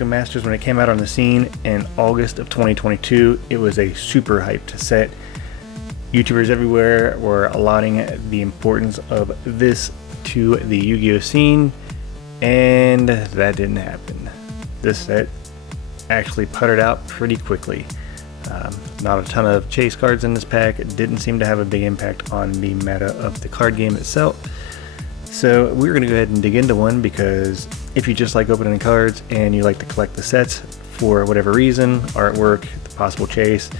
Tactical Masters, when it came out on the scene in August of 2022, it was a super hyped set. YouTubers everywhere were allotting the importance of this to the Yu-Gi-Oh scene, and that didn't happen. This set actually puttered out pretty quickly. Not a ton of chase cards in this pack. It didn't seem to have a big impact on the meta of the card game itself. So we're going to go ahead and dig into one, because if you just like opening cards and you like to collect the sets for whatever reason, artwork, the possible chase,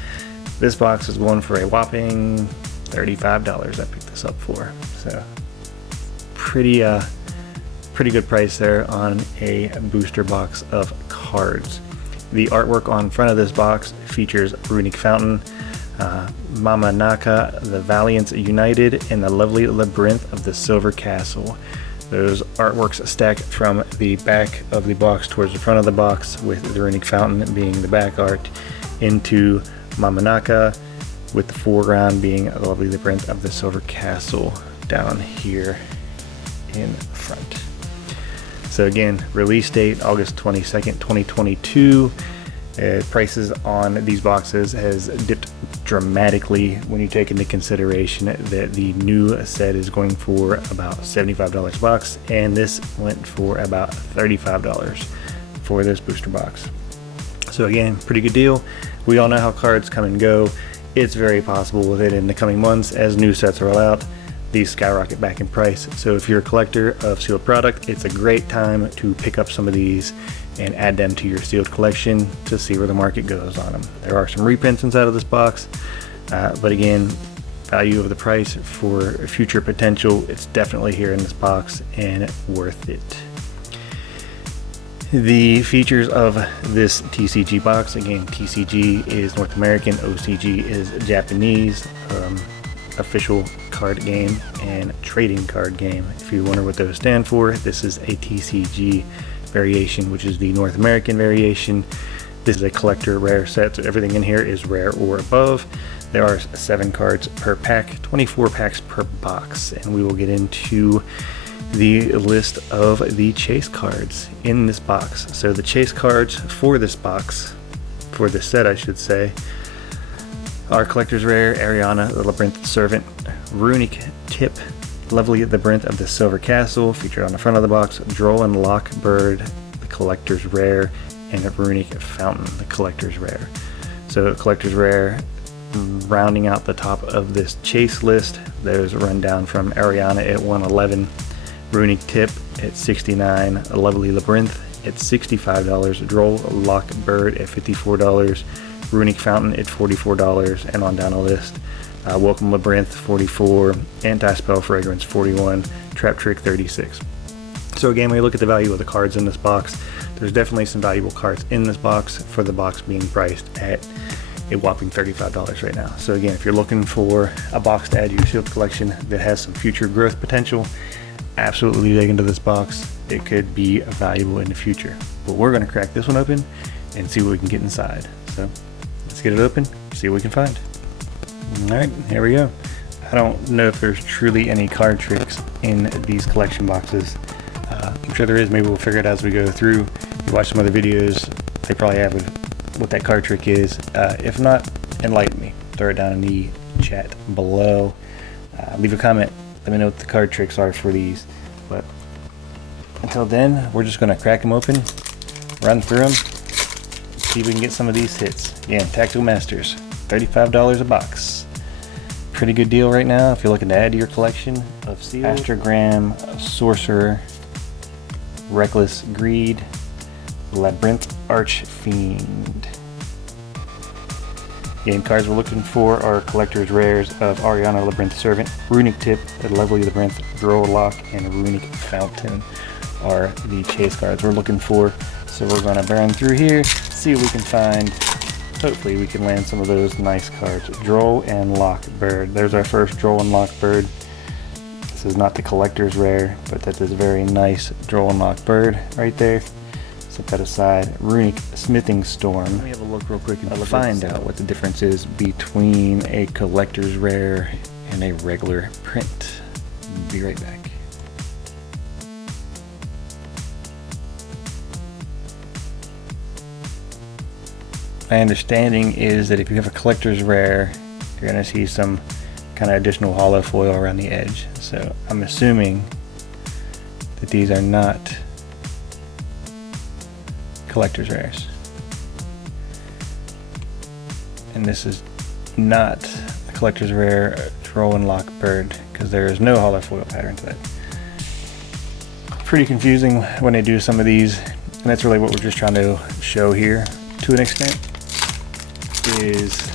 this box is going for a whopping $35 I picked this up for. So pretty good price there on a booster box of cards. The artwork on front of this box features Runic Fountain, Mama Naka, the Valiants United, and the lovely Labyrinth of the Silver Castle. Those artworks stack from the back of the box towards the front of the box, with the Runic Fountain being the back art, into Mama Naka, with the foreground being the lovely Labyrinth of the Silver Castle down here in front. So again, release date August 22nd, 2022. Prices on these boxes has dipped dramatically when you take into consideration that the new set is going for about $75 a box, and this went for about $35 for this booster box. So again, pretty good deal. We all know how cards come and go. It's very possible that in the coming months, as new sets roll out, these skyrocket back in price. So if you're a collector of sealed product, it's a great time to pick up some of these and add them to your sealed collection to see where the market goes on them. There are some reprints inside of this box, but again, value of the price for future potential, it's definitely here in this box and worth it. The features of this TCG box, again, TCG is North American, OCG is Japanese. Official card game and trading card game. If you wonder what those stand for, this is a TCG variation, which is the North American variation. This is a collector rare set, so everything in here is rare or above. There are 7 cards per pack, 24 packs per box, and we will get into the list of the chase cards in this box. So the chase cards for this box, for this set I should say, are Collector's Rare, Ariana, the Labyrinth Servant, Runic Tip, lovely Labyrinth of the Silver Castle, featured on the front of the box, Droll and Lock Bird, the Collector's Rare, and Runic Fountain, the Collector's Rare. So Collector's Rare, rounding out the top of this chase list, there's a rundown from Ariana at 111, Runic Tip at 69, a lovely Labyrinth at $65, Droll Lock Bird at $54, Runic Fountain at $44, and on down the list. Welcome Labyrinth $44, Anti-Spell Fragrance $41, Trap Trick $36. So again, when you look at the value of the cards in this box, there's definitely some valuable cards in this box, for the box being priced at a whopping $35 right now. So again, if you're looking for a box to add to your sealed collection that has some future growth potential, absolutely dig into this box. It could be valuable in the future. But we're going to crack this one open and see what we can get inside. So let's get it open, see what we can find. Alright, here we go. I don't know if there's truly any card tricks in these collection boxes. I'm sure there is. Maybe we'll figure it out as we go through. You watch some other videos, they probably have what that card trick is. If not, enlighten me. Throw it down in the chat below. Leave a comment. Let me know what the card tricks are for these. But until then, we're just going to crack them open, run through them, see if we can get some of these hits. Again, Tactical Masters, $35 a box. Pretty good deal right now if you're looking to add to your collection of sealed. Astrogram, Sorcerer, Reckless Greed, Labyrinth Archfiend. Game cards we're looking for are Collector's Rares of Ariana, Labyrinth Servant, Runic Tip, Lovely Labyrinth, Droll Lock, and Runic Fountain are the chase cards we're looking for. So we're going to burn through here, see what we can find. Hopefully we can land some of those nice cards. Droll and Lock Bird. There's our first Droll and Lock Bird. This is not the Collector's Rare, but that is a very nice Droll and Lock Bird right there. Set that aside. Runic Smithing Storm. Let me have a look real quick and find out what the difference is between a Collector's Rare and a regular print. Be right back. my understanding is that if you have a collector's rare, you're going to see some kind of additional hollow foil around the edge. So I'm assuming that these are not collector's rares. And this is not a collector's rare Troll and Lock Bird, because there is no hollow foil pattern to that. Pretty confusing when they do some of these, and that's really what we're just trying to show here to an extent, is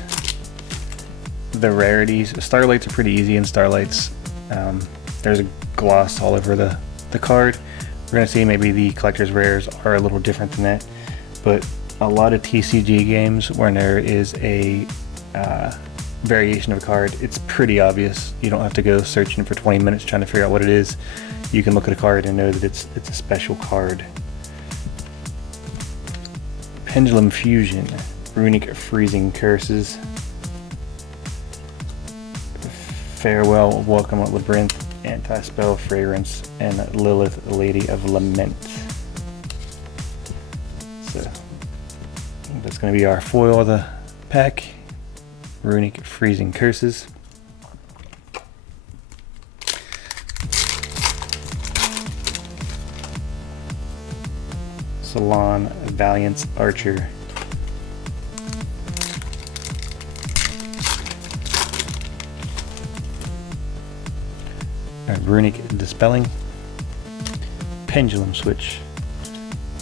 the rarities. Starlights are pretty easy in Starlights. There's a gloss all over the card. We're going to see maybe the collector's rares are a little different than that, but a lot of TCG games where there is a variation of a card, it's pretty obvious. You don't have to go searching for 20 minutes trying to figure out what it is. You can look at a card and know that it's a special card. Pendulum Fusion, Runic Freezing Curses, Farewell Welcome Labyrinth, Anti-Spell Fragrance, and Lilith Lady of Lament. So that's going to be our foil of the pack, Runic Freezing Curses. Salon Valiance Archer. Runic Dispelling, Pendulum Switch,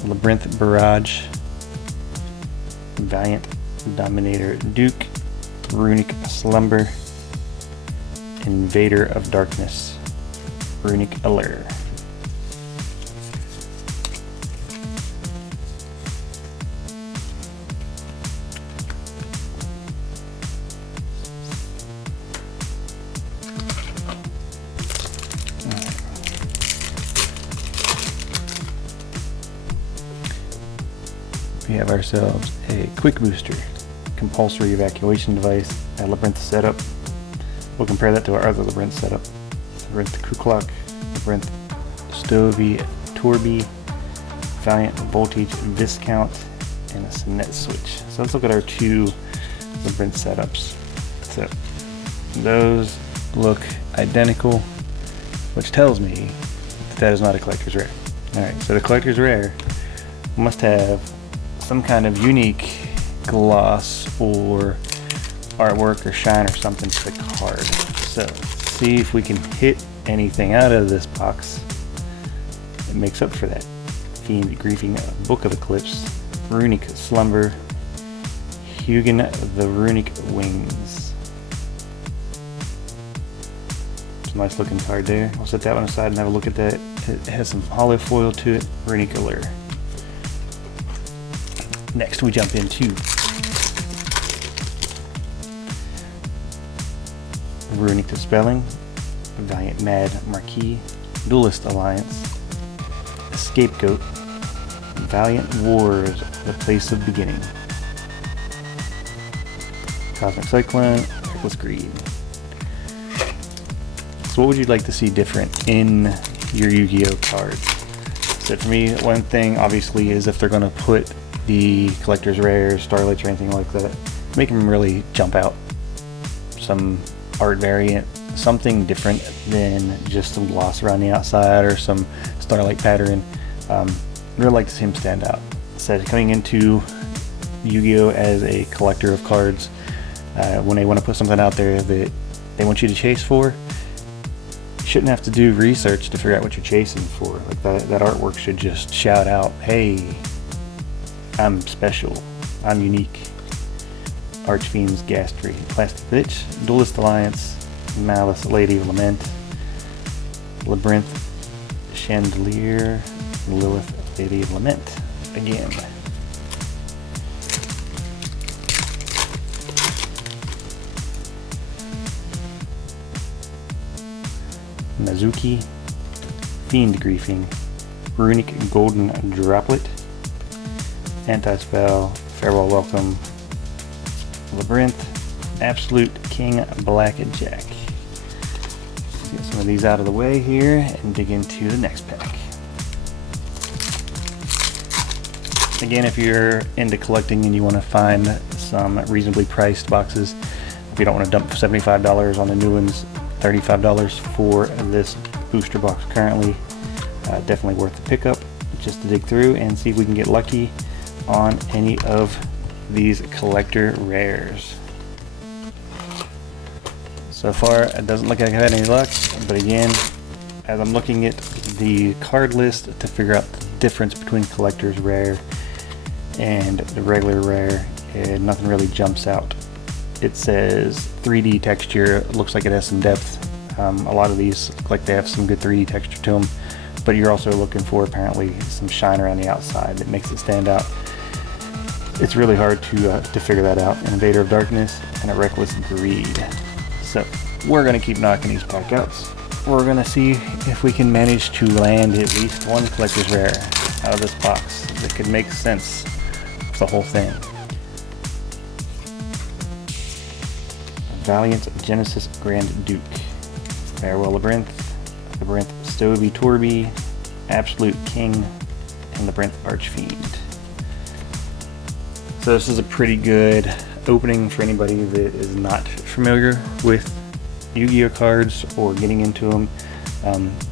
Labyrinth Barrage, Valiant Dominator Duke, Runic Slumber, Invader of Darkness, Runic Allure. We have ourselves a Quick Booster, Compulsory Evacuation Device, a Labyrinth Setup. We'll compare that to our other Labyrinth setup. Labyrinth Kuklok, Labyrinth Stovey Torby, Valiant Voltage Viscount, and a Sonnet Switch. So let's look at our two Labyrinth setups. So those look identical, which tells me that is not a collector's rare. Alright, so the collector's rare must have some kind of unique gloss or artwork or shine or something to the card. So let's see if we can hit anything out of this box that makes up for that. Fiend Griefing Book of Eclipse, Runic Slumber, Hugin the Runic Wings. It's a nice looking card there. I'll set that one aside and have a look at that. It has some hollow foil to it. Runic Allure. Next we jump into Runic Dispelling, Valiant Mad Marquis, Duelist Alliance, Scapegoat, Valiant Wars, The Place of Beginning, Cosmic Cyclone, Reckless Greed. So what would you like to see different in your Yu-Gi-Oh cards? So for me, one thing obviously is if they're going to put the collector's rares, starlights, or anything like that, make them really jump out. Some art variant, something different than just some gloss around the outside or some starlight pattern. Really like to see them stand out. So coming into Yu-Gi-Oh as a collector of cards, when they want to put something out there that they want you to chase for, you shouldn't have to do research to figure out what you're chasing for. Like that artwork should just shout out, hey, I'm special, I'm unique. Archfiend's Ghastly, Plastic Bitch, Duelist Alliance, Malice Lady of Lament, Labyrinth Chandelier, Lilith Lady of Lament again. Mizuki, Fiend Griefing, Runic Golden Droplet, Anti-Spell, Farewell Welcome, Labyrinth, Absolute King Blackjack. Let's get some of these out of the way here and dig into the next pack. Again, if you're into collecting and you want to find some reasonably priced boxes, if you don't want to dump $75 on the new ones, $35 for this booster box currently, definitely worth the pickup, just to dig through and see if we can get lucky on any of these collector rares. So far, it doesn't look like I've had any luck, but again, as I'm looking at the card list to figure out the difference between collector's rare and the regular rare, and nothing really jumps out. It says 3D texture, it looks like it has some depth. A lot of these look like they have some good 3D texture to them, but you're also looking for apparently some shine around the outside that makes it stand out. It's really hard to figure that out. An Invader of Darkness and a Reckless Greed. So we're going to keep knocking these pack outs. We're going to see if we can manage to land at least one collector's rare out of this box that could make sense of the whole thing. Valiant Genesis Grand Duke, Farewell Labyrinth, Labyrinth Stovey Torby, Absolute King, and Labyrinth Archfiend. So this is a pretty good opening for anybody that is not familiar with Yu-Gi-Oh cards or getting into them.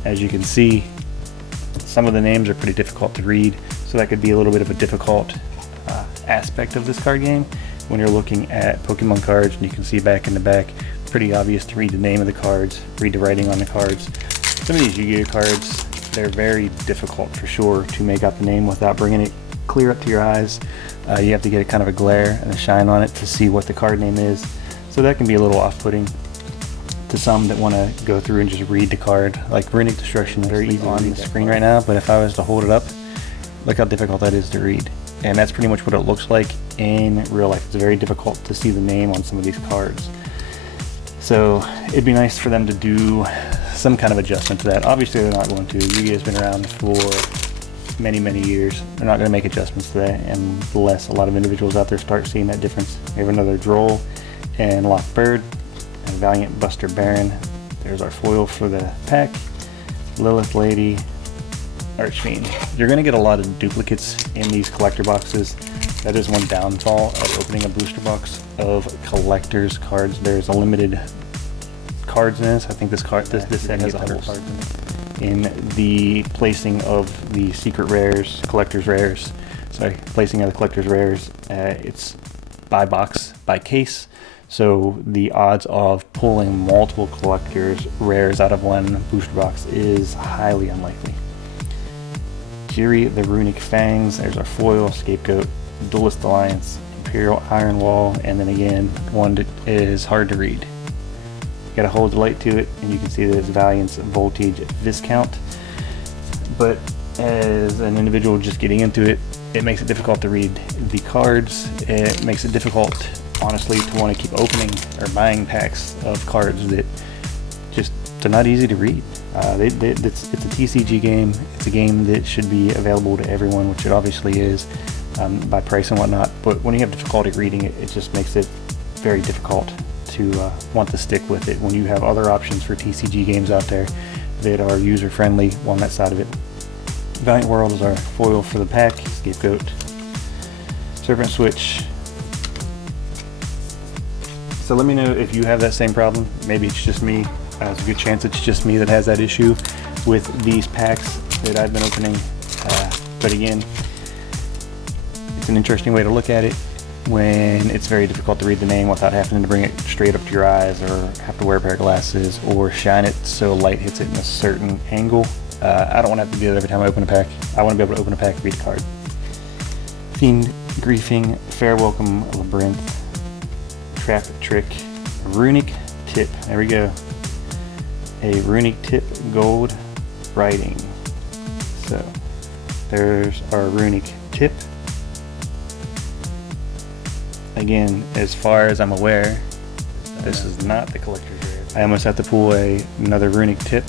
As you can see, some of the names are pretty difficult to read, so that could be a little bit of a difficult aspect of this card game. When you're looking at Pokemon cards and you can see back in the back, pretty obvious to read the name of the cards, read the writing on the cards. Some of these Yu-Gi-Oh cards, they're very difficult for sure to make out the name without bringing it clear up to your eyes. You have to get a kind of a glare and a shine on it to see what the card name is. So that can be a little off-putting to some that want to go through and just read the card. Like Runic Destruction is very easy on the screen right now, but if I was to hold it up, look how difficult that is to read. And that's pretty much what it looks like in real life. It's very difficult to see the name on some of these cards. So it'd be nice for them to do some kind of adjustment to that. Obviously they're not going to. Yu-Gi-Oh's been around for many, many years. They're not going to make adjustments to that unless a lot of individuals out there start seeing that difference. We have another Droll and Locked Bird and Valiant Buster Baron. There's our foil for the pack. Lilith Lady, Archfiend. You're going to get a lot of duplicates in these collector boxes. That is one downfall of opening a booster box of collector's cards. There's a limited cards in this. I think this set has 100 cards in it. In the placing of the secret rares, collector's rares, placing of the collector's rares, it's by box, by case. So the odds of pulling multiple collector's rares out of one booster box is highly unlikely. Jiri the Runic Fangs, there's our foil, Scapegoat, Duelist Alliance, Imperial Iron Wall, and then again, one that is hard to read. You gotta hold the light to it, and you can see that it's Valiant's Voltage Viscount. But as an individual just getting into it, it makes it difficult to read the cards. It makes it difficult, honestly, to want to keep opening or buying packs of cards that just, they're not easy to read. It's a TCG game. It's a game that should be available to everyone, which it obviously is by price and whatnot. But when you have difficulty reading it, it just makes it very difficult to want to stick with it when you have other options for TCG games out there that are user-friendly on that side of it. Valiant World is our foil for the pack. Scapegoat, Serpent Switch. So let me know if you have that same problem. Maybe it's just me. There's a good chance it's just me that has that issue with these packs that I've been opening. But again, it's an interesting way to look at it when it's very difficult to read the name without having to bring it straight up to your eyes or have to wear a pair of glasses or shine it so light hits it in a certain angle. I don't want to have to do that every time I open a pack. I want to be able to open a pack and read a card. Fiend, Griefing, Fair Welcome, Labyrinth, Trap Trick, Runic Tip. There we go. A Runic Tip Gold Writing. So there's our Runic Tip. Again, as far as I'm aware, this is not the collector's rare. I almost have to pull another Runic Tip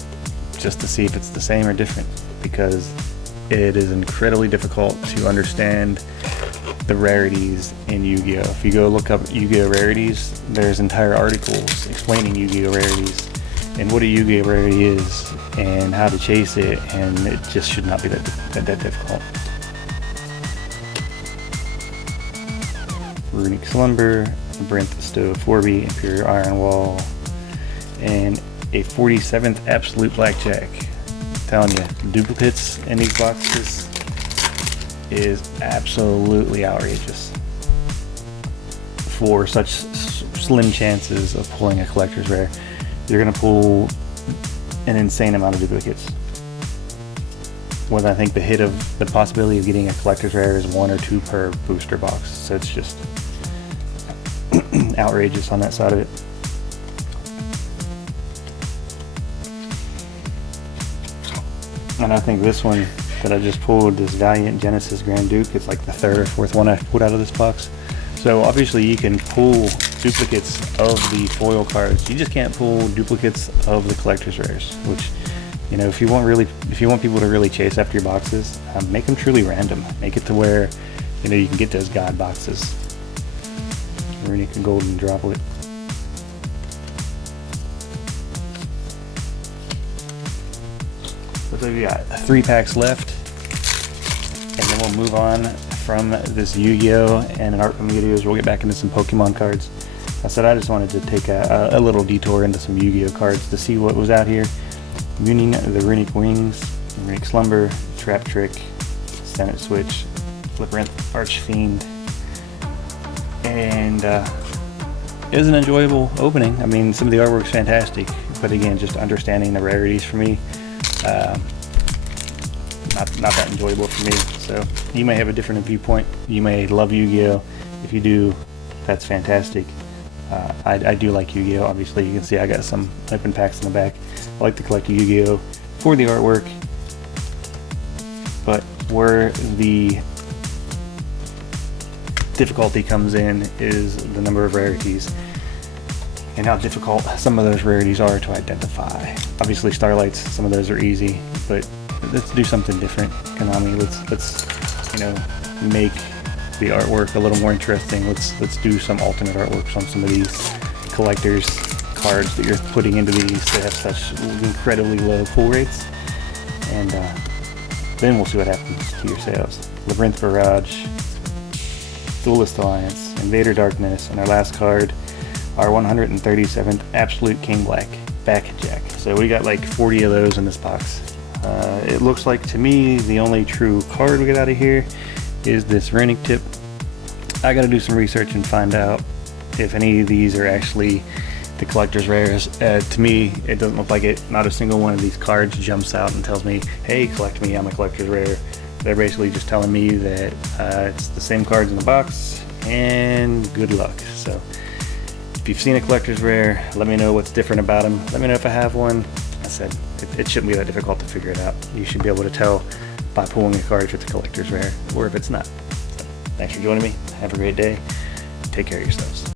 just to see if it's the same or different, because it is incredibly difficult to understand the rarities in Yu-Gi-Oh! If you go look up Yu-Gi-Oh! Rarities, there's entire articles explaining Yu-Gi-Oh! Rarities and what a Yu-Gi-Oh! Rarity is and how to chase it, and it just should not be that difficult. Runic Slumber, Labyrinth Stowe 4B, Imperial Iron Wall, and a 47th Absolute Blackjack. I'm telling you, duplicates in these boxes is absolutely outrageous for such slim chances of pulling a collector's rare. You're gonna pull an insane amount of duplicates. When I think the possibility of getting a collector's rare is 1 or 2 per booster box, so it's just outrageous on that side of it. And I think this one that I just pulled, this Valiant Genesis Grand Duke, it's like the 3rd or 4th one I pulled out of this box. So obviously you can pull duplicates of the foil cards. You just can't pull duplicates of the collector's rares, which, you know, if you want people to really chase after your boxes, make them truly random. Make it to where, you know, you can get those god boxes. Runic Golden Droplet. So we got 3 packs left, and then we'll move on from this Yu-Gi-Oh! And in art from videos, we'll get back into some Pokemon cards. I said I just wanted to take a little detour into some Yu-Gi-Oh! Cards to see what was out here. Mooning the Runic Wings, Runic Slumber, Trap Trick, Senate Switch, Labyrinth Archfiend, and it was an enjoyable opening. I mean, some of the artwork's fantastic, but again, just understanding the rarities for me, not that enjoyable for me. So you may have a different viewpoint. You may love Yu-Gi-Oh! If you do, that's fantastic. I do like Yu-Gi-Oh! Obviously, you can see I got some open packs in the back. I like to collect Yu-Gi-Oh! For the artwork, but where the difficulty comes in is the number of rarities and how difficult some of those rarities are to identify. Obviously, Starlights, some of those are easy, but let's do something different, Konami. Let's you know, make the artwork a little more interesting. Let's do some alternate artworks on some of these collectors cards that you're putting into these that have such incredibly low pull rates, and then we'll see what happens to your sales. Labyrinth Barrage, Duelist Alliance, Invader Darkness, and our last card, our 137th Absolute King Black Backjack. So we got like 40 of those in this box. It looks like to me the only true card we get out of here is this Runic Tip. I gotta do some research and find out if any of these are actually the collector's rares. To me, it doesn't look like it. Not a single one of these cards jumps out and tells me, hey, collect me, I'm a collector's rare. They're basically just telling me that it's the same cards in the box and good luck. So if you've seen a collector's rare, let me know what's different about them. Let me know if I have one. I said it shouldn't be that difficult to figure it out. You should be able to tell by pulling a card if it's a collector's rare or if it's not. So, thanks for joining me. Have a great day. Take care of yourselves.